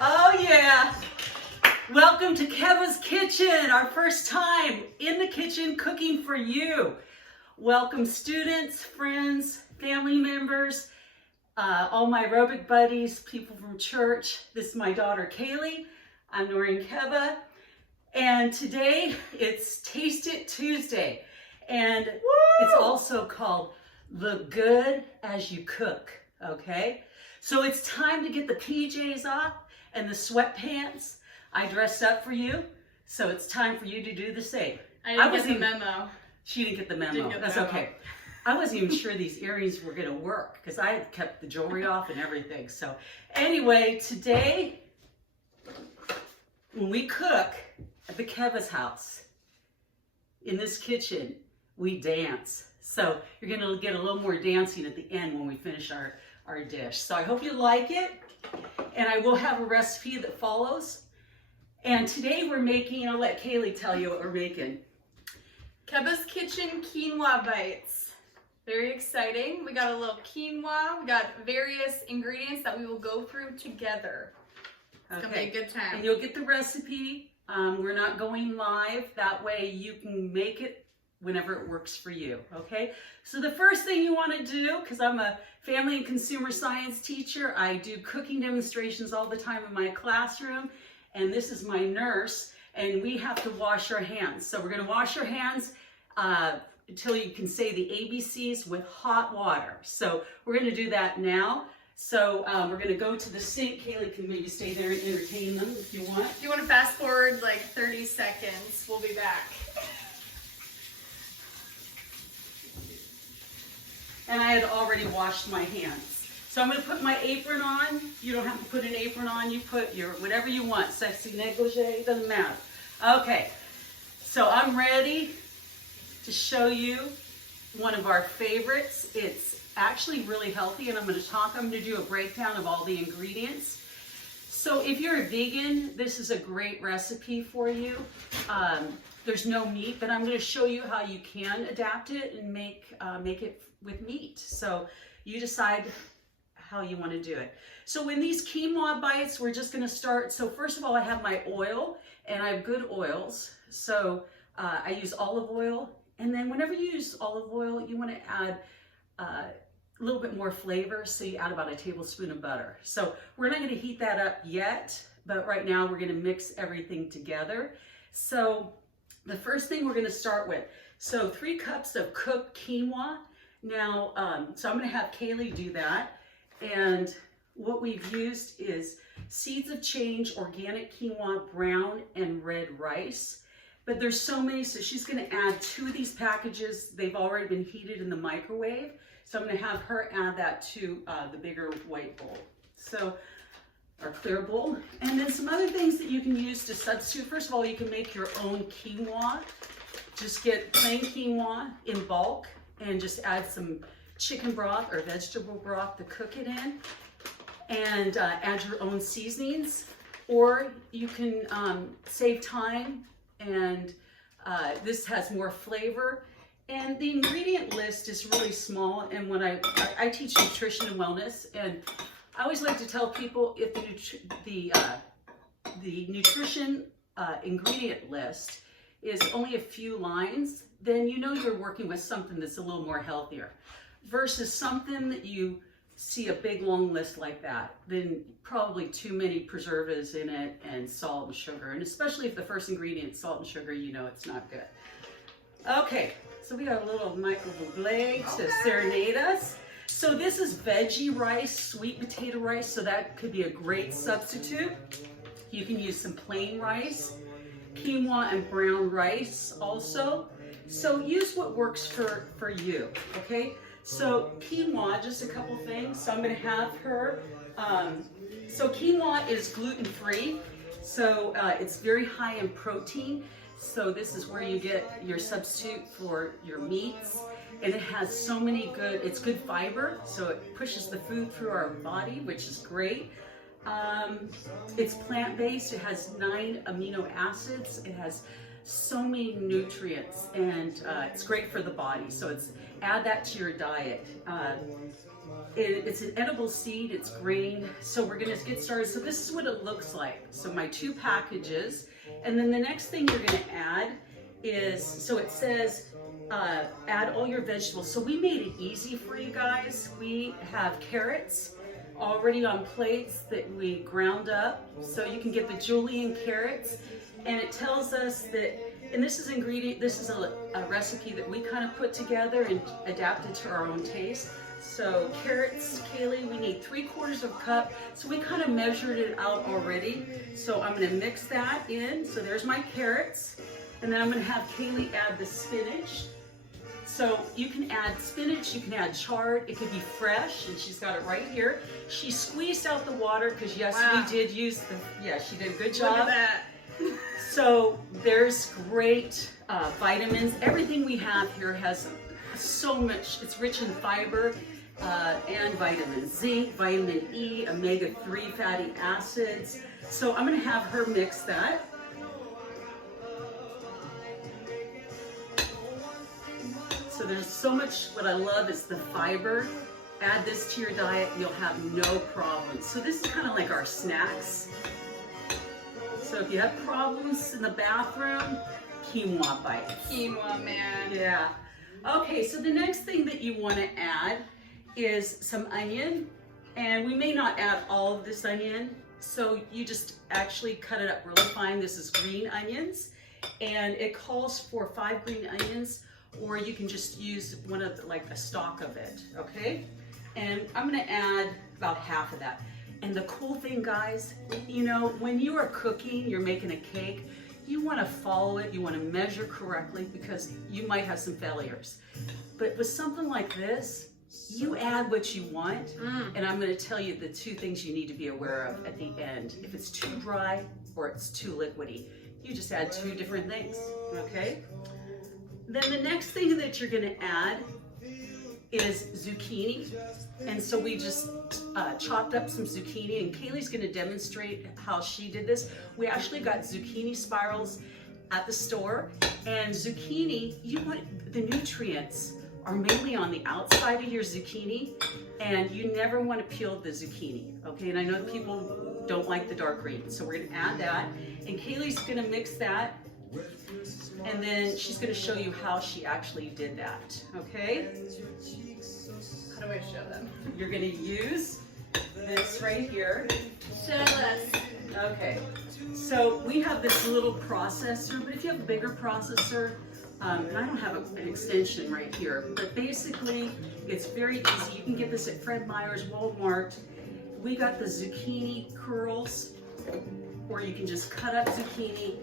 Oh yeah! Welcome to Kebba's Kitchen, our first time in the kitchen cooking for you. Welcome students, friends, family members, all my aerobic buddies, people from church. This is my daughter Kaylee. I'm Noreen Kebba, and today it's Taste It Tuesday, and it's also called Look Good as You Cook, okay? So it's time to get the PJs off and the sweatpants. I dressed up for you, so it's time for you to do the same. I didn't get the memo. She didn't get the memo. That's okay. I wasn't even sure these earrings were going to work because I had kept the jewelry off and everything. So anyway, today, when we cook at the Kebba's house, in this kitchen, we dance. So you're going to get a little more dancing at the end when we finish our dish. So I hope you like it. And I will have a recipe that follows. And today we're making, I'll let Kaylee tell you what we're making. Kebba's Kitchen quinoa bites. Very exciting. We got a little quinoa. We got various ingredients that we will go through together. It's going to be a good time. And you'll get the recipe. We're not going live. That way you can make it whenever it works for you, okay? So the first thing you want to do, because I'm a family and consumer science teacher, I do cooking demonstrations all the time in my classroom, and this is my nurse, and we have to wash our hands. So we're going to wash our hands until you can say the ABCs with hot water. So we're going to do that now. So we're going to go to the sink. Kaylee can maybe stay there and entertain them if you want. If you want to fast forward like 30 seconds, we'll be back. And I had already washed my hands. So I'm going to put my apron on. You don't have to put an apron on. You put your whatever you want. Sexy negligee, doesn't matter. Okay, so I'm ready to show you one of our favorites. It's actually really healthy, and I'm going to do a breakdown of all the ingredients. So if you're a vegan, this is a great recipe for you. There's no meat, but I'm going to show you how you can adapt it and make it with meat. So you decide how you want to do it. So in these quinoa bites, we're just going to start. So first of all, I have my oil, and I have good oils. So I use olive oil, and then whenever you use olive oil, you want to add a little bit more flavor, so you add about a tablespoon of butter. So we're not going to heat that up yet, but right now we're going to mix everything together. So the first thing we're going to start with, so 3 cups of cooked quinoa. Now, so I'm going to have Kaylee do that. And what we've used is Seeds of Change, organic quinoa, brown and red rice. But there's so many, so she's going to add 2 of these packages. They've already been heated in the microwave. So I'm going to have her add that to the bigger white bowl. So, our clear bowl. And then some other things that you can use to substitute. First of all, you can make your own quinoa. Just get plain quinoa in bulk and just add some chicken broth or vegetable broth to cook it in, and add your own seasonings. Or you can save time, and this has more flavor. And the ingredient list is really small, and when I teach nutrition and wellness, and I always like to tell people if the nutrition ingredient list is only a few lines, then you know you're working with something that's a little more healthier, versus something that you see a big long list like that, then probably too many preservatives in it and salt and sugar. And especially if the first ingredient is salt and sugar, you know it's not good. Okay, so we got a little Michael Bublé to serenade us. So this is veggie rice, sweet potato rice, so that could be a great substitute. You can use some plain rice, quinoa and brown rice also. So use what works for you, okay? So quinoa, just a couple things. So I'm going to have her, so quinoa is gluten-free, so it's very high in protein. So this is where you get your substitute for your meats. And it has so many it's good fiber, so it pushes the food through our body, which is great. It's plant-based, it has 9 amino acids, it has so many nutrients, and it's great for the body. So add that to your diet. It's an edible seed, it's green, so we're gonna get started. So this is what it looks like. So my 2 packages, and then the next thing you're gonna add is, so it says, add all your vegetables. So we made it easy for you guys. We have carrots already on plates that we ground up, so you can get the julienne carrots, and it tells us that, and this is a recipe that we kind of put together and adapted to our own taste. So carrots, Kaylee, we need 3/4 cup. So we kind of measured it out already. So I'm gonna mix that in. So there's my carrots. And then I'm gonna have Kaylee add the spinach. So you can add spinach, you can add chard, it could be fresh, and she's got it right here. She squeezed out the water because yes, wow. we did use yeah, she did a good job. Look at that. So there's great vitamins. Everything we have here has so much, it's rich in fiber and vitamin zinc, vitamin E, omega-3 fatty acids. So I'm gonna have her mix that. So there's so much, what I love is the fiber. Add this to your diet, you'll have no problems. So this is kind of like our snacks. So if you have problems in the bathroom, quinoa bites. Quinoa, man. Yeah. Okay, so the next thing that you want to add is some onion. And we may not add all of this onion, so you just actually cut it up really fine. This is green onions, and it calls for 5 green onions, or you can just use one of like a stalk of it, okay? And I'm gonna add about half of that. And the cool thing, guys, you know, when you are cooking, you're making a cake, you want to follow it, you want to measure correctly, because you might have some failures. But with something like this, you add what you want, and I'm going to tell you the 2 things you need to be aware of at the end. If it's too dry or it's too liquidy, you just add 2 different things, okay? Then the next thing that you're going to add is zucchini. And so we just chopped up some zucchini, and Kaylee's going to demonstrate how she did this. We actually got zucchini spirals at the store, and zucchini, you want, the nutrients are mainly on the outside of your zucchini, and you never want to peel the zucchini, okay? And I know people don't like the dark green, so we're going to add that, and Kaylee's going to mix that, and then she's going to show you how she actually did that, okay? How do I show them? You're going to use this right here. Show us. Okay, so we have this little processor, but if you have a bigger processor, and I don't have an extension right here, but basically it's very easy. You can get this at Fred Meyer's, Walmart. We got the zucchini curls, or you can just cut up zucchini,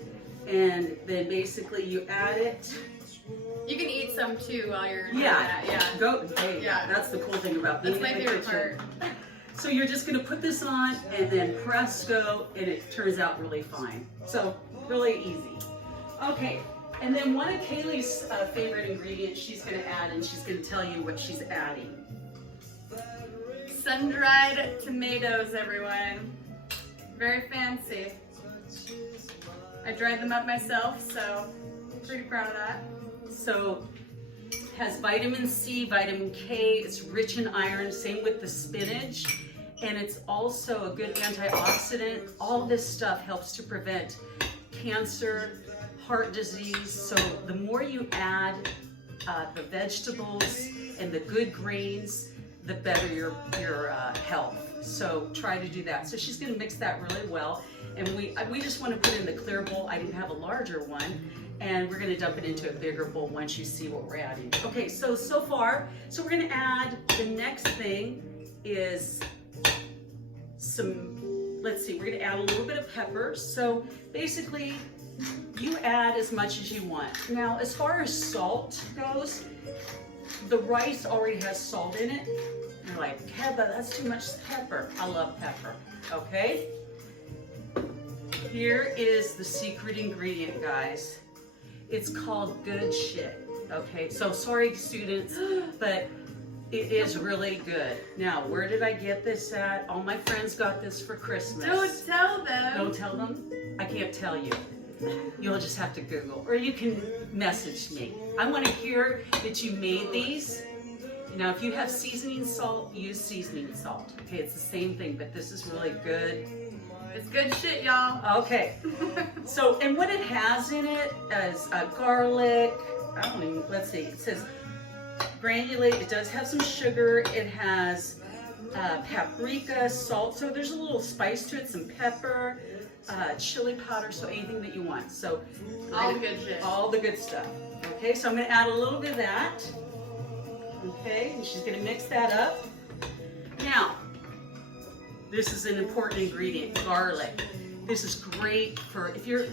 and then basically you add it. You can eat some too while you're doing Yeah, that. Yeah. Go. Hey, Yeah. That's the cool thing about being That's my in the favorite kitchen. part. So you're just going to put this on, and then press go, and it turns out really fine. So really easy. Okay, and then one of Kaylee's favorite ingredients she's going to add, and she's going to tell you what she's adding. Sun-dried tomatoes, everyone. Very fancy. I dried them up myself, so pretty proud of that. So it has vitamin C, vitamin K, it's rich in iron, same with the spinach, and it's also a good antioxidant. All this stuff helps to prevent cancer, heart disease. So the more you add the vegetables and the good grains, the better your health. So try to do that. So she's going to mix that really well, and we just want to put it in the clear bowl. I didn't have a larger one, and we're going to dump it into a bigger bowl once you see what we're adding. Okay, so far, we're going to add, the next thing is some, let's see, we're going to add a little bit of pepper. So basically, you add as much as you want. Now, as far as salt goes, the rice already has salt in it. You're like, Kebba, that's too much pepper. I love pepper, okay? Here is the secret ingredient, guys. It's called good shit, okay? So sorry, students, but it is really good. Now, where did I get this at? All my friends got this for Christmas. Don't tell them. Don't tell them? I can't tell you. you'll just have to Google, or you can message me. I want to hear that you made these. Now, if you have seasoning salt, use seasoning salt. Okay, it's the same thing, but this is really good. It's good shit, y'all. Okay, so, and what it has in it is garlic, let's see, it says granulate, it does have some sugar, it has paprika, salt, so there's a little spice to it, some pepper, chili powder, so anything that you want. So all the good shit. All the good stuff. Okay, so I'm gonna add a little bit of that. Okay, and she's gonna mix that up. Now, this is an important ingredient, garlic. This is great for if you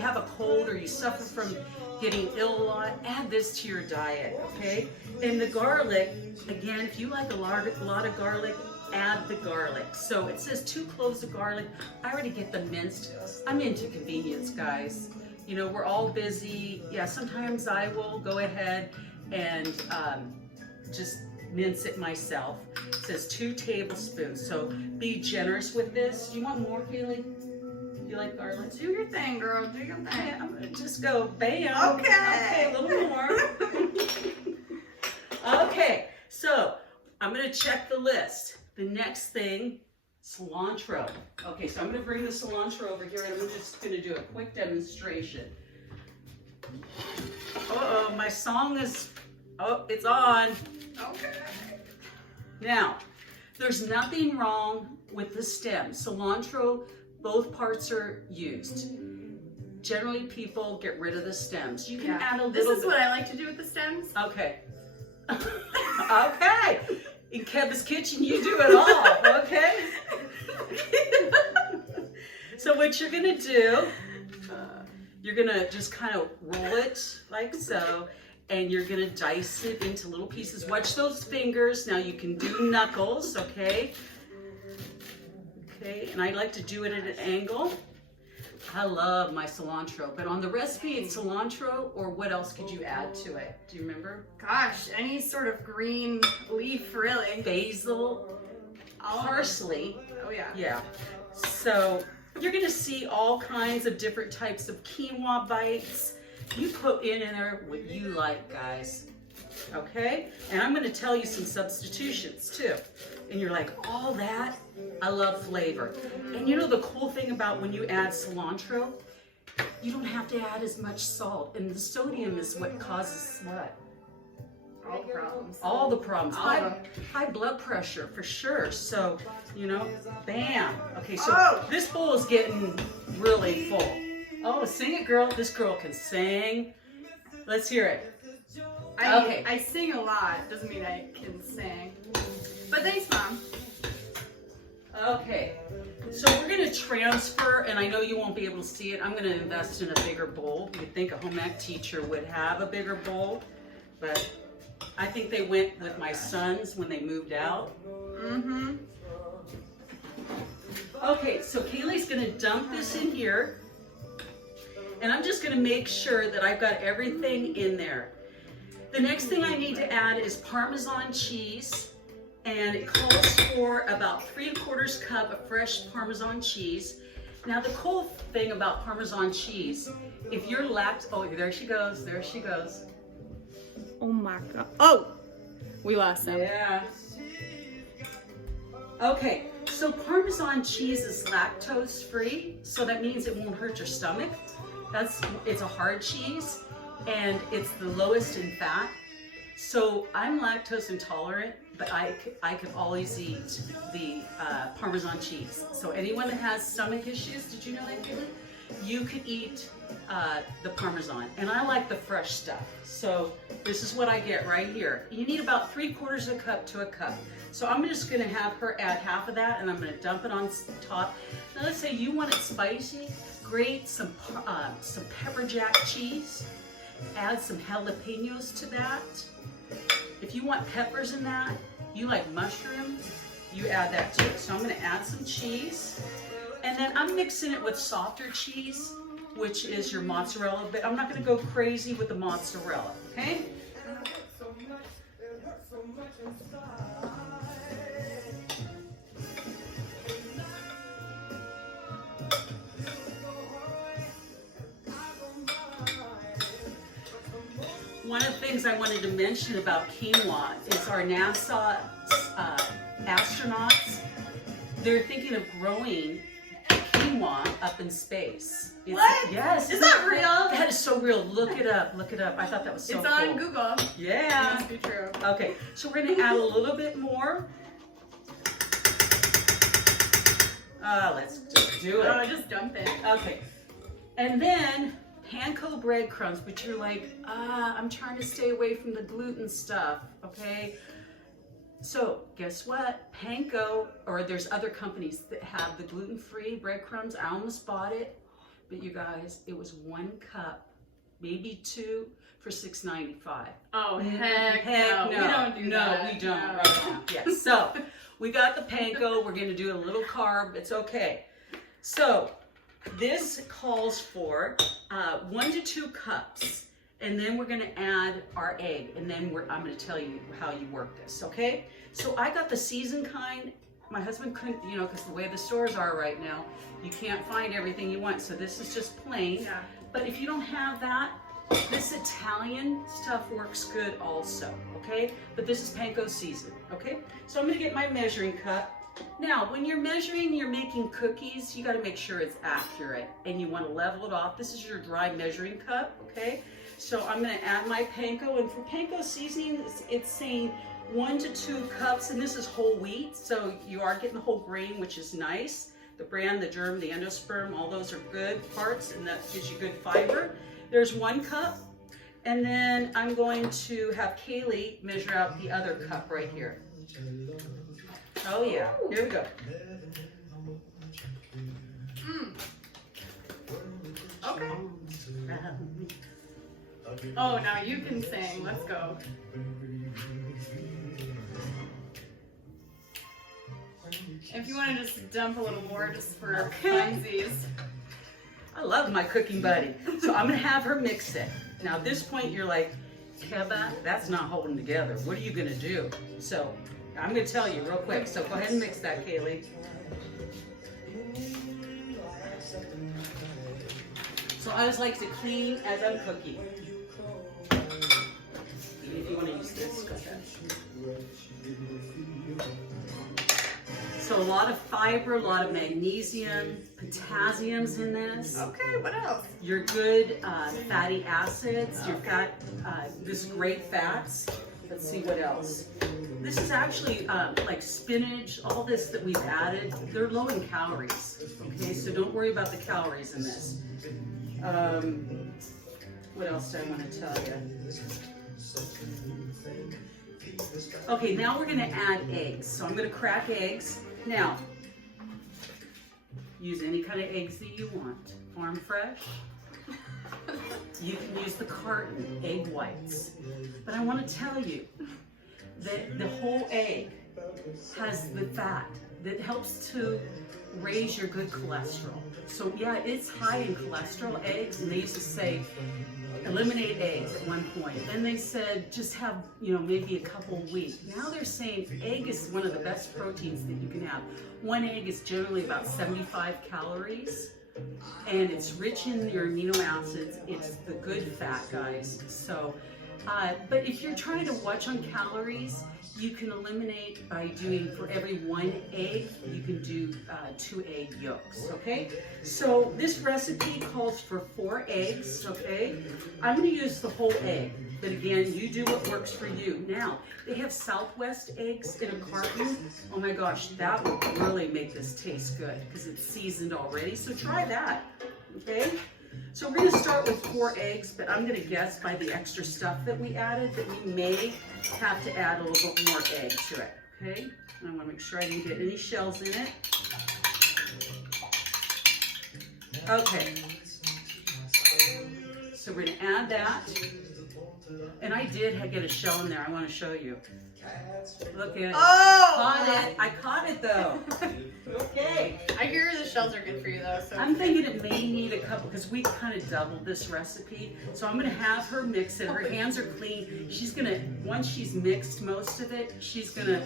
have a cold or you suffer from getting ill a lot, add this to your diet, okay? And the garlic, again, if you like a lot of garlic, add the garlic. So it says 2 cloves of garlic. I already get them minced. I'm into convenience, guys. You know, we're all busy. Yeah, sometimes I will go ahead and just mince it myself. It says 2 tablespoons. So be generous with this. Do you want more, Kaylee? You like garlic? Do your thing, girl. Do your thing. Okay, I'm gonna just go bam. Okay. Okay, a little more. Okay, so I'm gonna check the list. The next thing, cilantro. Okay, so I'm gonna bring the cilantro over here and I'm just gonna do a quick demonstration. Uh-oh, my song is, it's on. Okay. Now, there's nothing wrong with the stem. Cilantro, both parts are used. Generally, people get rid of the stems. You can add a little bit. This is what I like to do with the stems. Okay. Okay. In Kebba's kitchen, you do it all, okay? So what you're gonna do, you're gonna just kind of roll it like so, and you're gonna dice it into little pieces. Watch those fingers. Now you can do knuckles, okay? Okay, and I like to do it at an angle. I love my cilantro, but on the recipe it's cilantro, or what else could you add to it? Do you remember? Gosh, any sort of green leaf, really. Basil, parsley. Oh yeah. Yeah. So you're gonna see all kinds of different types of quinoa bites. You put in there what you like, guys. Okay? And I'm gonna tell you some substitutions too. And you're like, all that? I love flavor. And you know the cool thing about when you add cilantro, you don't have to add as much salt. And the sodium is what causes what? All the problems. All the problems. All of them. High blood pressure for sure. So, you know, bam. Okay, so this bowl is getting really full. Oh, sing it, girl. This girl can sing. Let's hear it. I sing a lot. Doesn't mean I can sing. But thanks, Mom. Okay, so we're gonna transfer, and I know you won't be able to see it. I'm gonna invest in a bigger bowl. You'd think a home ec teacher would have a bigger bowl, but I think they went with my sons when they moved out. Mm-hmm. Okay, so Kaylee's gonna dump this in here, and I'm just gonna make sure that I've got everything in there. The next thing I need to add is Parmesan cheese. And it calls for about 3/4 cup of fresh Parmesan cheese. Now the cool thing about Parmesan cheese, if you're oh, there she goes, there she goes. Oh my God. Oh, we lost him. Yeah. Okay, so Parmesan cheese is lactose free, so that means it won't hurt your stomach. It's a hard cheese, and it's the lowest in fat. So I'm lactose intolerant, but I could always eat the Parmesan cheese. So anyone that has stomach issues, did you know that, Kaylee? You could eat the Parmesan. And I like the fresh stuff. So this is what I get right here. You need about 3/4 cup to a cup. So I'm just gonna have her add half of that, and I'm gonna dump it on top. Now let's say you want it spicy, grate some pepper jack cheese, add some jalapenos to that. If you want peppers in that, you like mushrooms, you add that too. So I'm gonna add some cheese, and then I'm mixing it with softer cheese, which is your mozzarella, but I'm not gonna go crazy with the mozzarella, okay? things I wanted to mention about quinoa is our NASA astronauts, they're thinking of growing quinoa up in space. What? Yes. Is that real? That is so real. Look it up. Look it up. I thought that was so It's cool. on Google. Yeah. It must be true. Okay, so we're gonna add a little bit more. Let's just do it. Oh, just dump it. Okay, and then panko breadcrumbs, but you're like, I'm trying to stay away from the gluten stuff, okay? So guess what? Panko, or there's other companies that have the gluten-free breadcrumbs. I almost bought it, but you guys, it was 1 cup, maybe 2 for $6.95. Oh, heck no. We don't do that. No, we don't No. right now. Yes, so we got the panko. We're gonna do a little carb. It's okay. So this calls for 1 to 2 cups. And then we're gonna add our egg, and then I'm gonna tell you how you work this, okay? So I got the seasoned kind. My husband couldn't, because the way the stores are right now, you can't find everything you want. So this is just plain. Yeah. But if you don't have that, this Italian stuff works good also, okay? But this is panko seasoned, okay? So I'm gonna get my measuring cup. Now, when you're measuring, you're making cookies, you gotta make sure it's accurate, and you wanna level it off. This is your dry measuring cup, okay? So I'm gonna add my panko, and for panko seasoning, it's saying 1 to 2 cups, and this is whole wheat, so you are getting the whole grain, which is nice. The bran, the germ, the endosperm, all those are good parts, and that gives you good fiber. There's 1 cup, and then I'm going to have Kaylee measure out the other cup right here. Oh yeah, here we go. Okay. Oh, now you can sing. Let's go. If you want to just dump a little more just for funsies. I love my cooking buddy. So I'm gonna have her mix it. Now at this point you're like, Kebba, that's not holding together. What are you gonna do? So I'm gonna tell you real quick. So go ahead and mix that, Kaylee. So I always like to clean as I'm cooking. Even if you want to use this, go ahead. So a lot of fiber, a lot of magnesium, potassium's in this. Okay, what else? Your good fatty acids, your fat, this great fats. Let's see what else. This is actually like spinach, all this that we've added, they're low in calories. Okay, so don't worry about the calories in this. What else do I want to tell you? Okay, now we're gonna add eggs. So I'm gonna crack eggs. Now, use any kind of eggs that you want. Farm fresh. You can use the carton egg whites. But I want to tell you that the whole egg has the fat that helps to raise your good cholesterol. So yeah, it's high in cholesterol, eggs, and they used to say eliminate eggs at one point. Then they said just have, maybe a couple a week. Now they're saying egg is one of the best proteins that you can have. 1 egg is generally about 75 calories, and it's rich in your amino acids. It's the good fat, guys. So, but if you're trying to watch on calories, you can eliminate by doing, for every 1 egg, you can do 2 egg yolks, okay? So this recipe calls for 4 eggs, okay? I'm gonna use the whole egg, but again, you do what works for you. Now, they have Southwest eggs in a carton. Oh my gosh, that would really make this taste good because it's seasoned already, so try that, okay? So we're gonna start with 4 eggs, but I'm gonna guess by the extra stuff that we added that we may have to add a little bit more egg to it, okay? And I wanna make sure I didn't get any shells in it. Okay. So we're gonna add that. And I did get a shell in there, I wanna show you. Look at it. Oh! Caught it. I caught it though. Okay. I hear the shells are good for you though. So I'm thinking it may need a couple because we kind of doubled this recipe. So I'm gonna have her mix it. Her hands are clean. She's gonna, once she's mixed most of it, she's gonna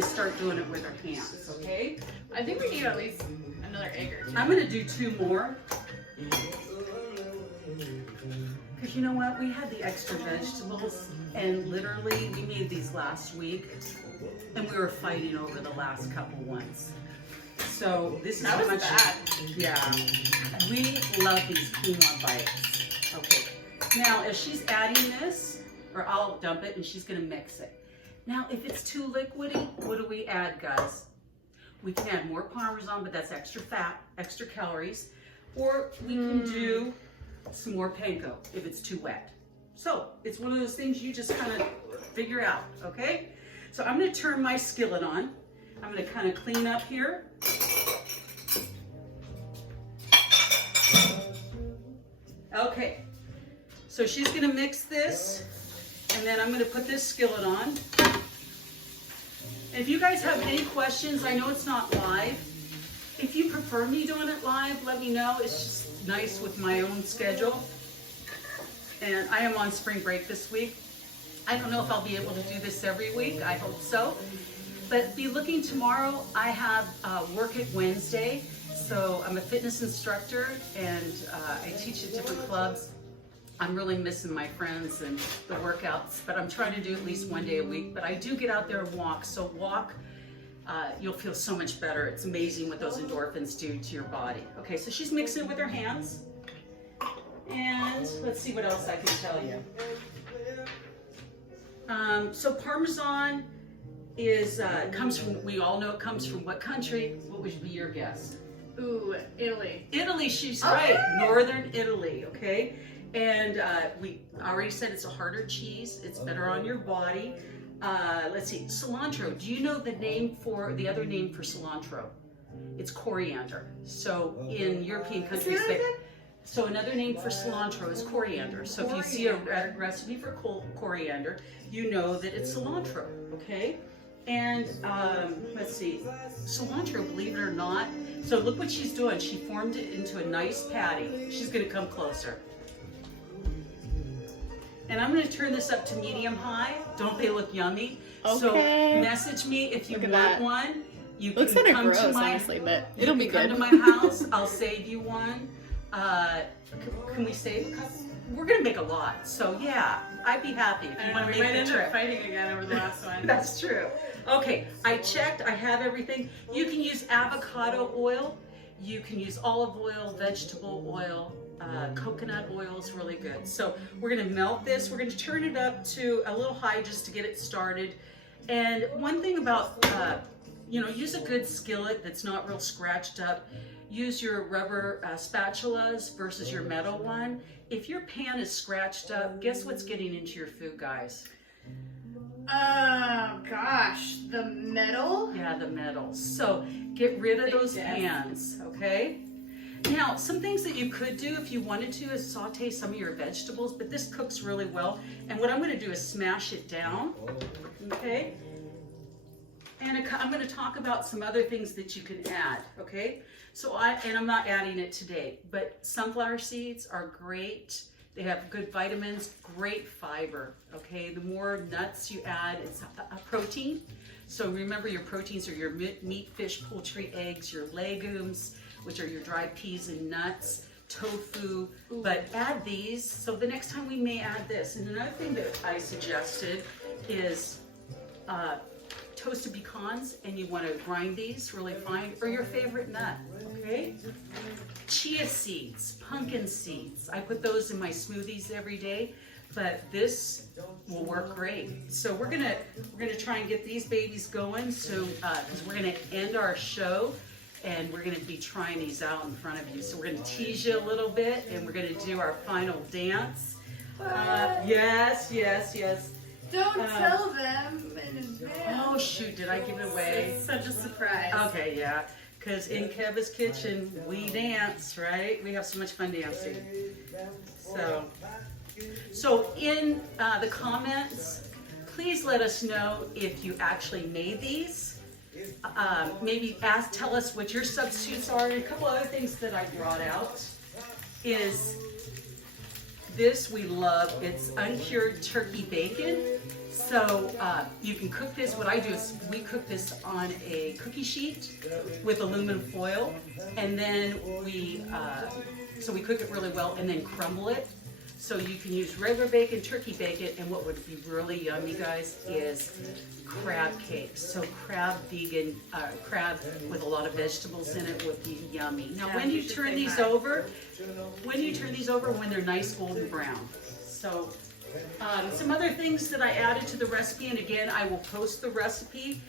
start doing it with her hands, okay? I think we need at least another egg or 2. I'm gonna do 2 more. Because you know what? We had the extra vegetables, and literally we made these last week, and we were fighting over the last couple ones. So this is That was much bad. Yeah, we love these quinoa bites. Okay, now if she's adding this, or I'll dump it and she's gonna mix it. Now if it's too liquidy, what do we add, guys? We can add more Parmesan, but that's extra fat, extra calories. Or we can do some more panko if it's too wet. So it's one of those things you just kind of figure out, okay? So I'm gonna turn my skillet on. I'm gonna kind of clean up here. Okay, so she's gonna mix this, and then I'm gonna put this skillet on. If you guys have any questions, I know it's not live. If you prefer me doing it live, let me know. It's just nice with my own schedule. And I am on spring break this week. I don't know if I'll be able to do this every week. I hope so. But be looking tomorrow. I have work at Wednesday. So I'm a fitness instructor, and I teach at different clubs. I'm really missing my friends and the workouts, but I'm trying to do at least one day a week. But I do get out there and walk. So walk. You'll feel so much better. It's amazing what those endorphins do to your body. Okay, so she's mixing it with her hands. And let's see what else I can tell you. So Parmesan is comes from, we all know it comes from what country? What would be your guess? Ooh, Italy. Italy, she's right. Northern Italy, okay? And we already said it's a harder cheese. It's better on your body. Let's see, cilantro. Do you know the other name for cilantro? It's coriander. So in European countries, so another name for cilantro is coriander. So if you see a recipe for coriander, you know that it's cilantro, okay? And let's see, cilantro, believe it or not. So look what she's doing. She formed it into a nice patty. She's gonna come closer. And I'm going to turn this up to medium high. Don't they look yummy? Okay. So message me if you want one. You Looks can kind of come gross, to my honestly, but it'll be come good. to my house. I'll save you one. Can we save a couple? We're going to make a lot. So yeah, I'd be happy if you want to We might make end the up trip. fighting again over the last one. That's true. Okay, I checked. I have everything. You can use avocado oil. You can use olive oil, vegetable oil. Coconut oil is really good. So we're gonna melt this. We're gonna turn it up to a little high just to get it started. And one thing about, use a good skillet that's not real scratched up. Use your rubber spatulas versus your metal one. If your pan is scratched up, guess what's getting into your food, guys? Oh gosh, the metal? Yeah, the metal. So get rid of those pans, okay? Now, some things that you could do if you wanted to is saute some of your vegetables, but this cooks really well. And what I'm going to do is smash it down, okay? And I'm going to talk about some other things that you can add, okay? So I'm not adding it today, but sunflower seeds are great. They have good vitamins, great fiber, okay? The more nuts you add, it's a protein. So remember, your proteins are your meat, fish, poultry, eggs, your legumes, which are your dried peas and nuts, tofu, but add these. So the next time we may add this. And another thing that I suggested is toasted pecans, and you want to grind these really fine, or your favorite nut, okay? Chia seeds, pumpkin seeds. I put those in my smoothies every day, but this will work great. So we're gonna try and get these babies going. So because we're gonna end our show, and we're gonna be trying these out in front of you. So we're gonna tease you a little bit, and we're gonna do our final dance. Yes. Don't tell them in advance. Oh shoot, did I give it away? It's such a surprise. Okay, yeah. Because in Kebba's kitchen, we dance, right? We have so much fun dancing. So in the comments, please let us know if you actually made these. Maybe tell us what your substitutes are. And a couple other things that I brought out is this we love. It's uncured turkey bacon. So you can cook this. What I do is we cook this on a cookie sheet with aluminum foil, and then we cook it really well and then crumble it. So you can use regular bacon, turkey bacon, and what would be really yummy, guys, is crab cakes. So crab with a lot of vegetables in it would be yummy. Now, when you turn these over, when they're nice golden brown. So some other things that I added to the recipe, and again, I will post the recipe.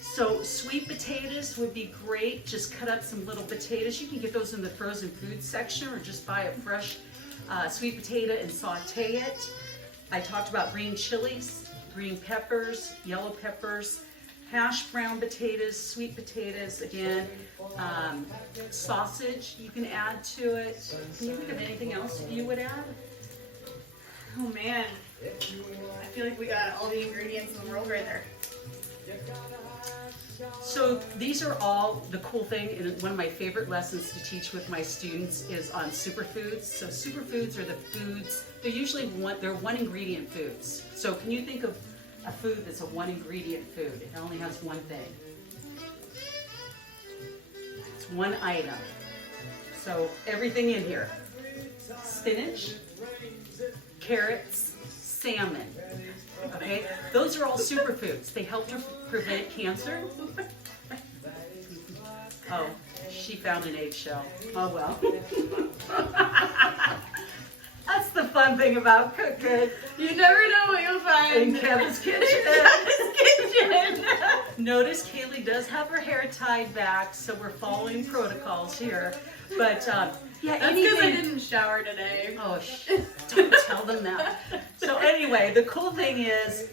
So sweet potatoes would be great. Just cut up some little potatoes. You can get those in the frozen food section, or just buy a fresh sweet potato and saute it. I talked about green chilies, green peppers, yellow peppers, hashed brown potatoes, sweet potatoes, again, sausage you can add to it. Can you think of anything else that you would add? Oh man, I feel like we got all the ingredients in the world right there. So these are all the cool thing, and one of my favorite lessons to teach with my students is on superfoods. So superfoods are the foods, they're usually one ingredient foods. So can you think of a food that's a one ingredient food? It only has one thing. It's one item. So everything in here: spinach, carrots, salmon. Okay, those are all superfoods. They help to prevent cancer. Oh, she found an eggshell. Oh well. That's the fun thing about cooking. You never know what you'll find in Kebba's kitchen. Kebba's kitchen. Notice Kaylee does have her hair tied back, so we're following protocols here. But yeah, that's because I didn't shower today. Oh, don't tell them that. So anyway, the cool thing is,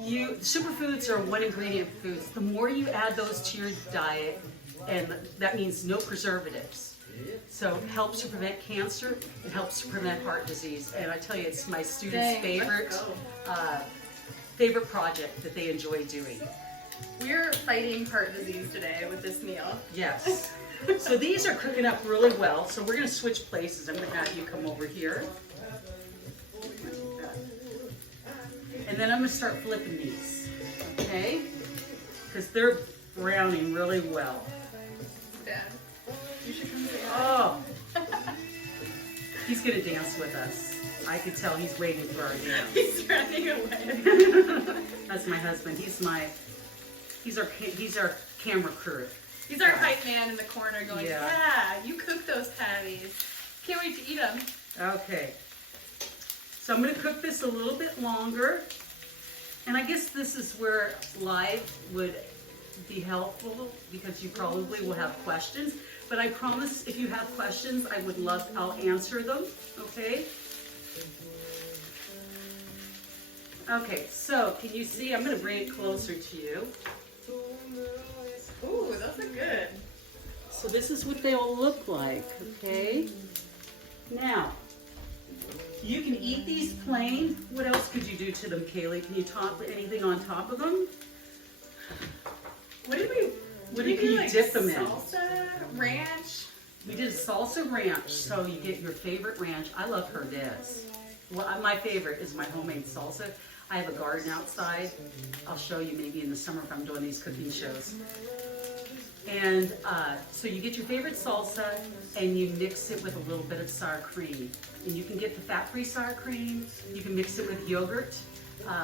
superfoods are one ingredient foods. The more you add those to your diet, and that means no preservatives. So it helps to prevent cancer, it helps to prevent heart disease. And I tell you, it's my students' favorite project that they enjoy doing. We're fighting heart disease today with this meal. Yes. So these are cooking up really well. So we're going to switch places. I'm going to have you come over here. And then I'm going to start flipping these. Okay? Because they're browning really well. Dad, you should come say hi. Oh. He's going to dance with us. I could tell he's waiting for our dance. He's running away. That's my husband. He's our camera crew. He's our hype man in the corner going, yeah, you cook those patties. Can't wait to eat them. Okay. So I'm going to cook this a little bit longer. And I guess this is where live would be helpful, because you probably will have questions. But I promise if you have questions, I'll answer them. Okay? Okay, so can you see? I'm going to bring it closer to you. Ooh, those are good. So this is what they all look like, okay? Now, you can eat these plain. What else could you do to them, Kaylee? Can you top anything on top of them? What can you dip them in? Salsa, ranch? We did salsa ranch, so you get your favorite ranch. I love Herdez. Well, my favorite is my homemade salsa. I have a garden outside. I'll show you maybe in the summer if I'm doing these cooking shows. And so you get your favorite salsa and you mix it with a little bit of sour cream. And you can get the fat-free sour cream, you can mix it with yogurt,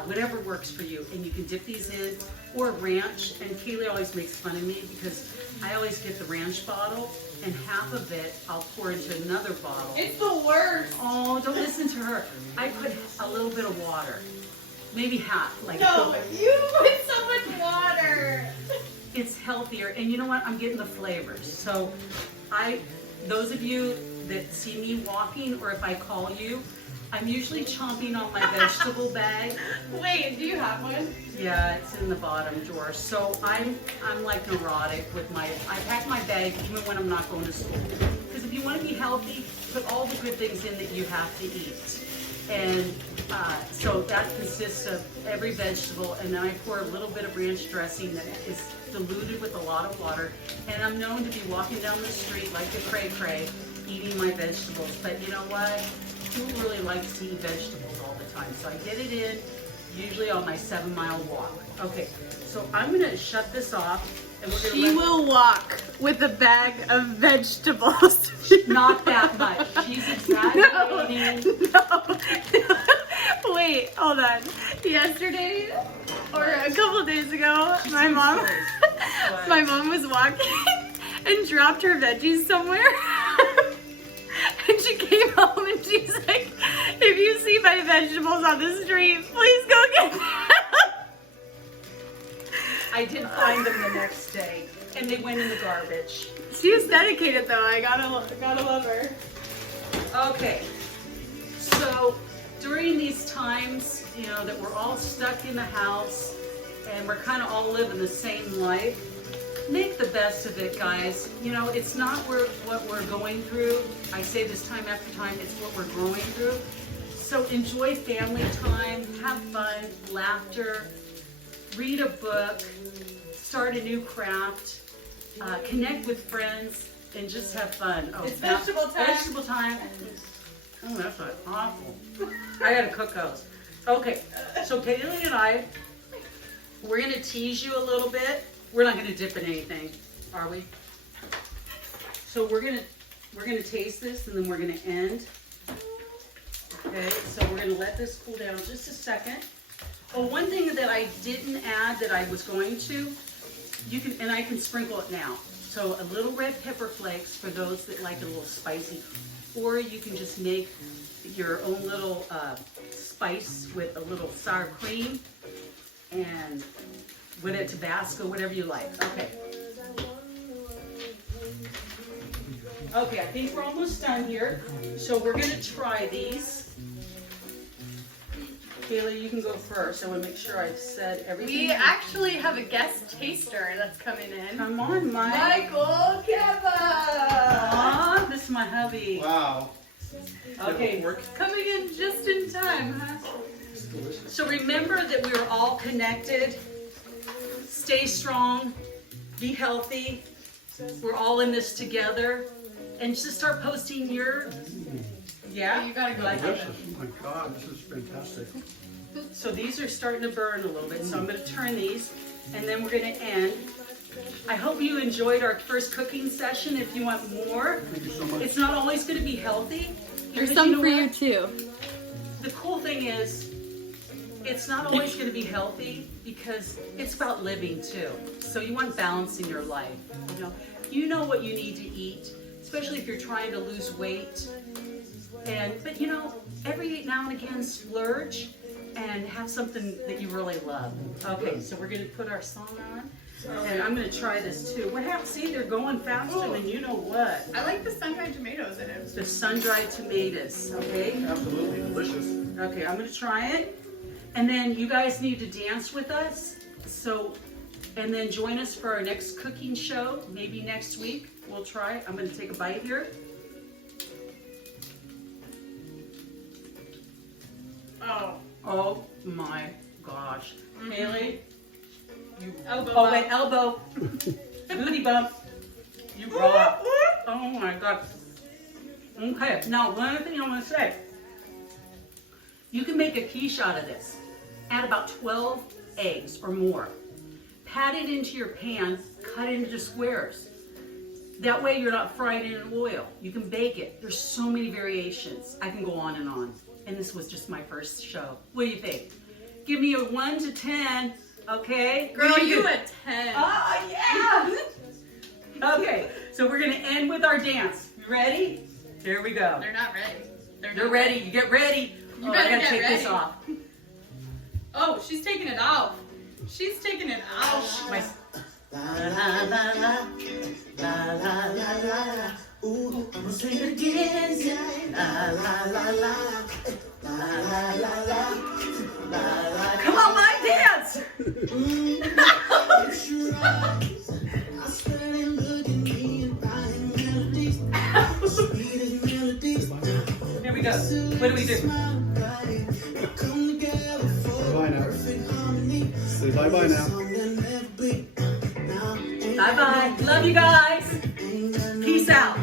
whatever works for you. And you can dip these in, or ranch. And Kaylee always makes fun of me because I always get the ranch bottle and half of it I'll pour into another bottle. It's the worst. Oh, don't listen to her. I put a little bit of water. Maybe half. No, you put so much water. It's healthier, and you know what? I'm getting the flavors. So those of you that see me walking, or if I call you, I'm usually chomping on my vegetable bag. Wait, do you have one? Yeah, it's in the bottom drawer. So I'm like neurotic with I pack my bag even when I'm not going to school. Because if you want to be healthy, put all the good things in that you have to eat. And so that consists of every vegetable, and then I pour a little bit of ranch dressing that is diluted with a lot of water. And I'm known to be walking down the street like a cray-cray, eating my vegetables. But you know what? Who really likes to eat vegetables all the time? So I get it in, usually on my 7-mile walk. Okay, so I'm gonna shut this off and we're gonna She will walk with a bag of vegetables. Not that much. She's exaggerating. No. Wait, hold on. Yesterday, or a couple days ago, my mom was walking and dropped her veggies somewhere. And she came home and she's like, if you see my vegetables on the street, please go get them. I did find them the next day, and they went in the garbage. She was dedicated though. I gotta love her. Okay, so during these times, you know, that we're all stuck in the house and we're kind of all living the same life, make the best of it, guys. You know, it's not what we're going through. I say this time after time, it's what we're growing through. So enjoy family time, have fun, laughter, read a book, start a new craft, connect with friends, and just have fun. Oh, It's vegetable time. Vegetable time. Oh, that's not awful. I gotta cook those. Okay, so Kaylee and I, we're gonna tease you a little bit. We're not gonna dip in anything, are we? So we're gonna taste this and then we're gonna end. Okay, so we're gonna let this cool down just a second. Oh, one thing that I didn't add that I was going to, and I can sprinkle it now. So a little red pepper flakes for those that like it a little spicy, or you can just make your own little spice with a little sour cream and with a Tabasco, whatever you like. Okay. Okay, I think we're almost done here. So we're gonna try these. Kayla, you can go first. I want to make sure I've said everything. We actually have a guest taster that's coming in. Come on, Mike. Michael Kebba! Aw, this is my hubby. Wow. Okay. Coming in just in time, huh? It's delicious. So remember that we are all connected. Stay strong. Be healthy. We're all in this together. And just start posting your... Yeah? You gotta go. Like it? Delicious. Oh my God, this is fantastic. So these are starting to burn a little bit, so I'm going to turn these, and then we're going to end. I hope you enjoyed our first cooking session. If you want more, Thank you so much. it's not always going to be healthy. There's because some know for you what? too. The cool thing is, it's not always going to be healthy because it's about living too. So you want balance in your life. You know what you need to eat, especially if you're trying to lose weight. But you know, every now and again splurge and have something that you really love. Okay, so we're gonna put our song on, and I'm gonna try this too. What happens? See, they're going faster than you know what. I like the sun-dried tomatoes in it. The sun-dried tomatoes. Okay. Absolutely delicious. Okay, I'm gonna try it, and then you guys need to dance with us. So, and then join us for our next cooking show. Maybe next week we'll try. I'm gonna take a bite here. Oh my gosh. Haley, you Elbow oh bump. wait, elbow. Booty bump. You rock. Oh my god. Okay, now one other thing I want to say. You can make a quiche out of this. Add about 12 eggs or more. Pat it into your pan, cut it into squares. That way you're not fried in oil. You can bake it. There's so many variations. I can go on and on. And this was just my first show. What do you think? Give me a 1 to 10, okay? Girl, What do you do? a 10. Oh, yeah! Okay, so we're gonna end with our dance. You ready? Here we go. They're not ready. They're ready. You get ready. You Oh, better I gotta get take ready. this off. Oh, she's taking it off. She's taking it off. My, La la la la, la la la la. Ooh, I'm gonna sing it again. Yeah. La la la la, la la la la, la la. come on, my dance! It's your eyes. I swear they look at me and writing melodies, sweetest melodies. Here we go. What do we do? Smile bright. We come together for Bye now. perfect harmony. Say bye-bye now. Song that never bleed. Now ain't Bye-bye. Love you guys. ain't got no Peace out.